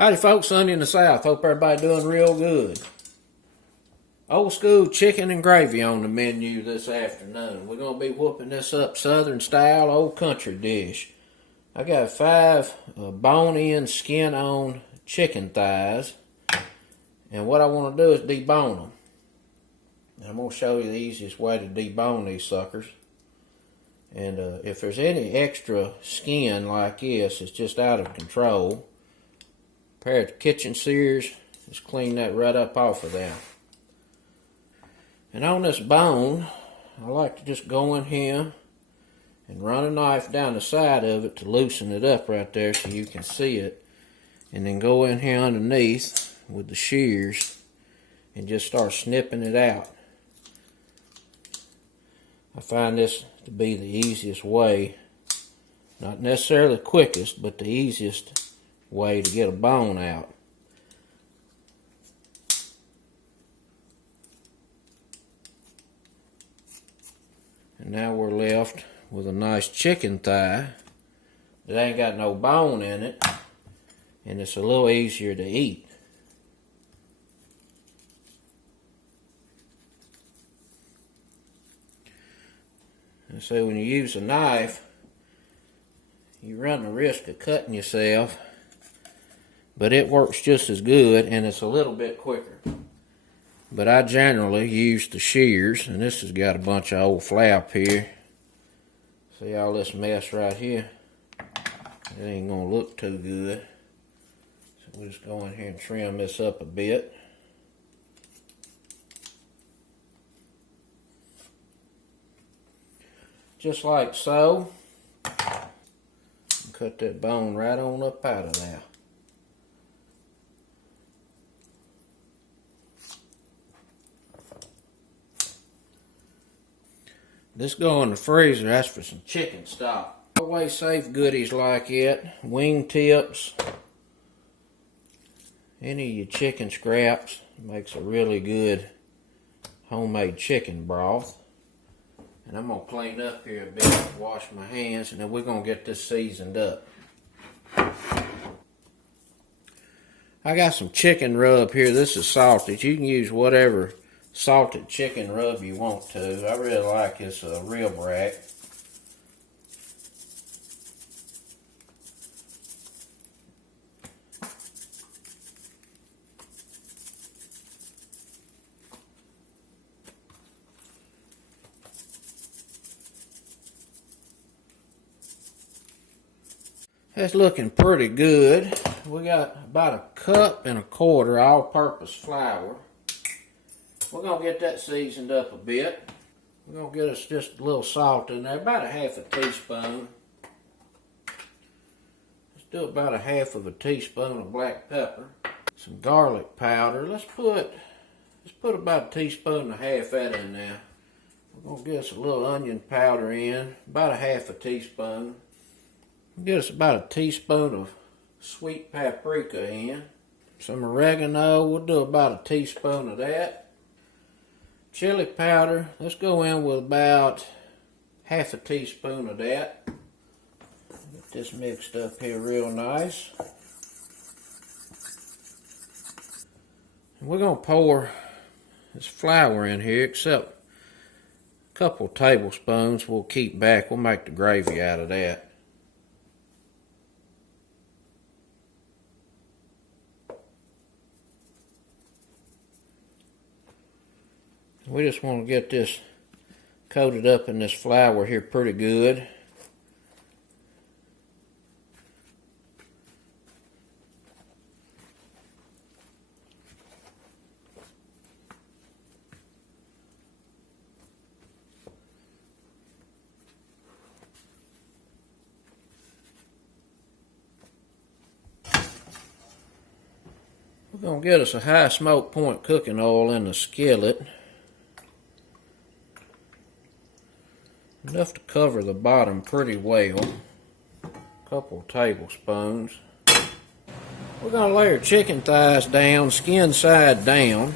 Howdy folks, Sunday in the South. Hope everybody doing real good. Old school chicken and gravy on the menu this afternoon. We're going to be whooping this up Southern style old country dish. I got 5 bone-in, skin-on chicken thighs. And what I want to do is debone them. And I'm going to show you the easiest way to debone these suckers. And if there's any extra skin like this, it's just out of control. Pair of kitchen shears, just clean that right up off of there. And on this bone, I like to just go in here and run a knife down the side of it to loosen it up right there so you can see it. And then go in here underneath with the shears and just start snipping it out. I find this to be the easiest way, not necessarily the quickest, but the easiest way to get a bone out. And now we're left with a nice chicken thigh that ain't got no bone in it, and it's a little easier to eat. And so when you use a knife, you run the risk of cutting yourself, but it works just as good and it's a little bit quicker. But I generally use the shears, and this has got a bunch of old flap here. See all this mess right here? It ain't gonna look too good. So we'll just go in here and trim this up a bit. Just like so. Cut that bone right on up out of there. This go in the freezer, that's for some chicken stock. Always save goodies like it, wing tips, any of your chicken scraps. Makes a really good homemade chicken broth. And I'm going to clean up here a bit, wash my hands, and then we're going to get this seasoned up. I got some chicken rub here. This is salted. You can use whatever salted chicken rub you want to. I really like this rib rack. That's looking pretty good. We got about 1.25 cups all-purpose flour. We're going to get that seasoned up a bit. We're going to get us just a little salt in there, about 1/2 teaspoon. Let's do about 1/2 teaspoon of black pepper. Some garlic powder. Let's put about 1.5 teaspoons of that in there. We're going to get us a little onion powder in, about 1/2 teaspoon. Get us about 1 teaspoon of sweet paprika in. Some oregano, we'll do about 1 teaspoon of that. Chili powder, let's go in with about 1/2 teaspoon of that. Get this mixed up here real nice. And we're going to pour this flour in here, except a couple tablespoons we'll keep back. We'll make the gravy out of that. We just want to get this coated up in this flour here pretty good. We're going to get us a high smoke point cooking oil in the skillet. Enough to cover the bottom pretty well. A couple tablespoons. We're going to lay our chicken thighs down, skin side down.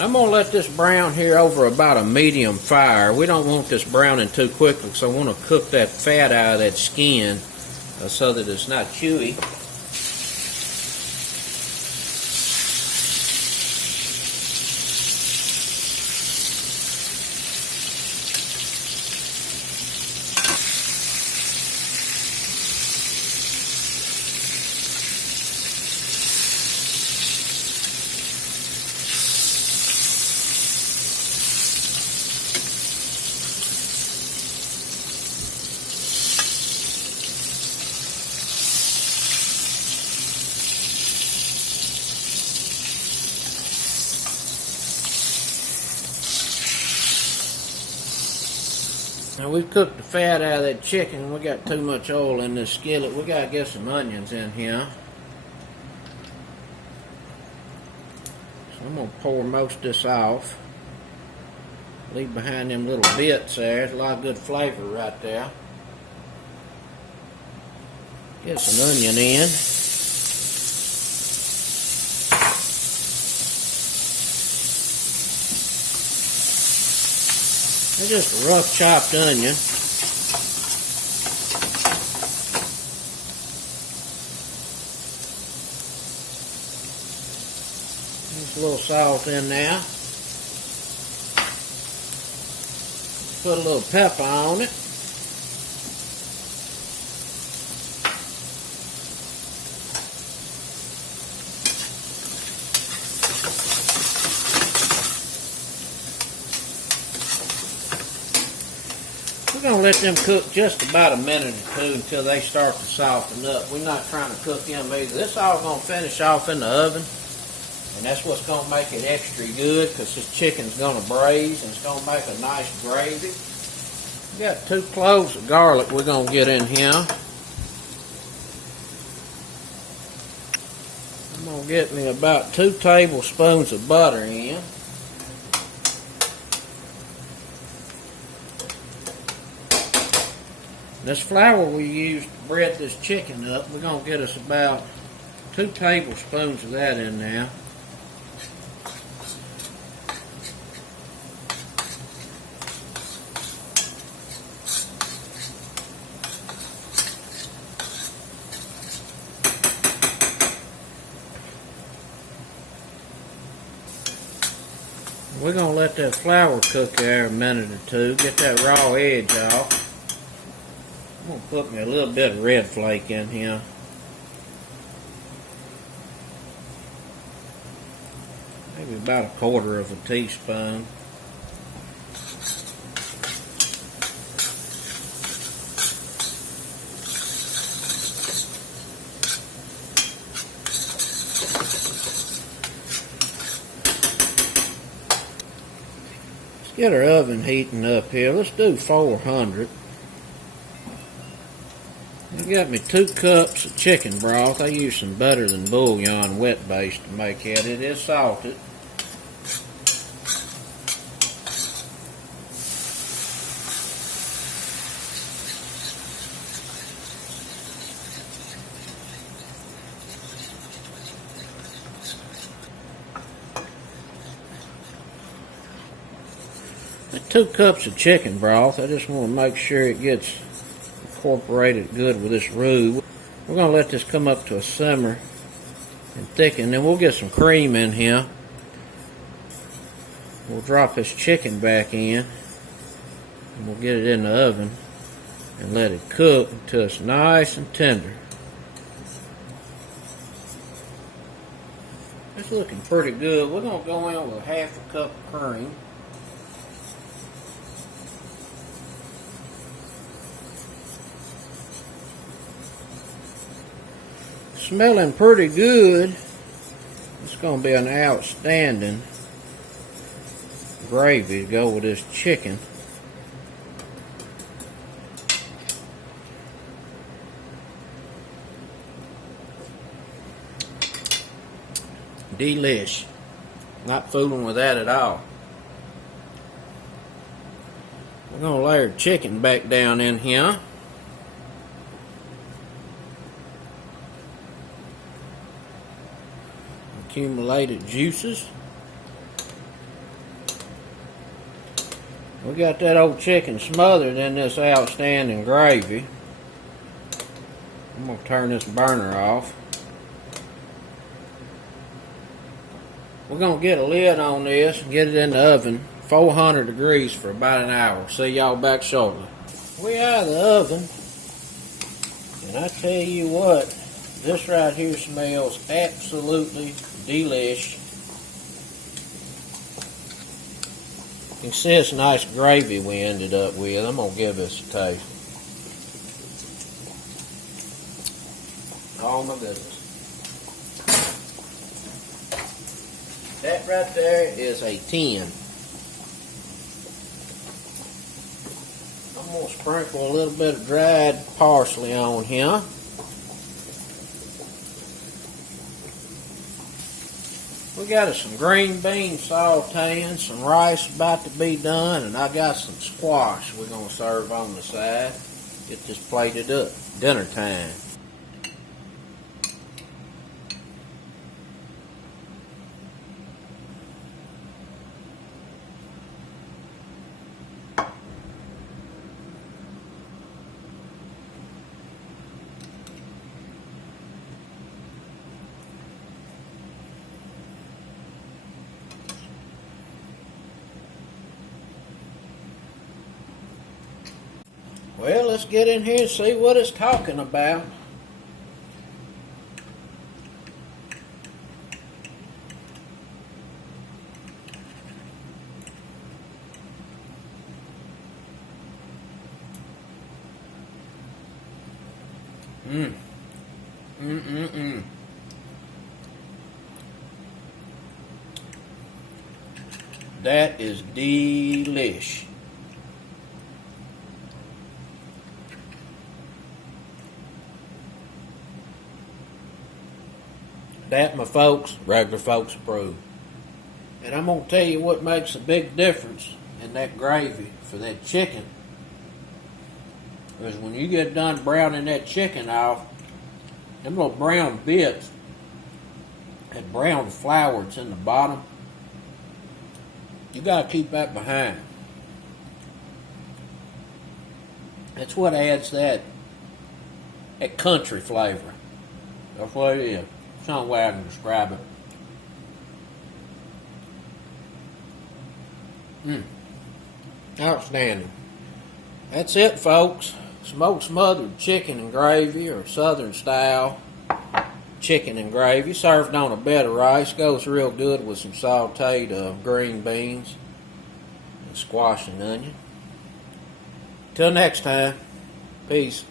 I'm going to let this brown here over about a medium fire. We don't want this browning too quickly, so I want to cook that fat out of that skin so that it's not chewy. Now we've cooked the fat out of that chicken. We got too much oil in this skillet. We got to get some onions in here. So I'm going to pour most of this off. Leave behind them little bits there. There's a lot of good flavor right there. Get some onion in. It's just a rough chopped onion. Just a little salt in there. Put a little pepper on it. We're going to let them cook just about a minute or two until they start to soften up. We're not trying to cook them either. This all going to finish off in the oven. And that's what's going to make it extra good, because this chicken's going to braise and it's going to make a nice gravy. We got 2 cloves of garlic we're going to get in here. I'm going to get me about 2 tablespoons of butter in. This flour we use to bread this chicken up, we're going to get us about 2 tablespoons of that in now. We're going to let that flour cook there a minute or two, get that raw edge off. I'm going to put me a little bit of red flake in here. Maybe about 1/4 teaspoon. Let's get our oven heating up here. Let's do 400. I got me 2 cups of chicken broth. I use some better than bouillon wet base to make it. It is salted. And 2 cups of chicken broth. I just want to make sure it gets incorporated good with this roux. We're going to let this come up to a simmer and thicken. Then we'll get some cream in here. We'll drop this chicken back in and we'll get it in the oven and let it cook until it's nice and tender. It's looking pretty good. We're going to go in with 1/2 cup of cream. Smelling pretty good. It's going to be an outstanding gravy to go with this chicken. Delish. Not fooling with that at all. We're going to layer chicken back down in here. Accumulated juices. We got that old chicken smothered in this outstanding gravy. I'm going to turn this burner off. We're going to get a lid on this and get it in the oven, 400 degrees for about an hour. See y'all back shortly. We out of the oven, and I tell you what, this right here smells absolutely delish. You can see it's nice gravy we ended up with. I'm going to give this a taste. Oh my goodness. That right there is a 10. I'm going to sprinkle a little bit of dried parsley on here. We got some green beans sauteing, some rice about to be done, and I got some squash we're going to serve on the side. Get this plated up. Dinner time. Well, let's get in here and see what it's talking about. That is delish. That, my folks, regular folks approve. And I'm going to tell you what makes a big difference in that gravy for that chicken is when you get done browning that chicken off, them little brown bits, that brown flour that's in the bottom, you got to keep that behind. That's what adds that country flavor. That's what it is. That's the only way I can describe it. Outstanding. That's it, folks. Smoked smothered chicken and gravy, or southern style chicken and gravy, served on a bed of rice. Goes real good with some sauteed green beans and squash and onion. Till next time, peace.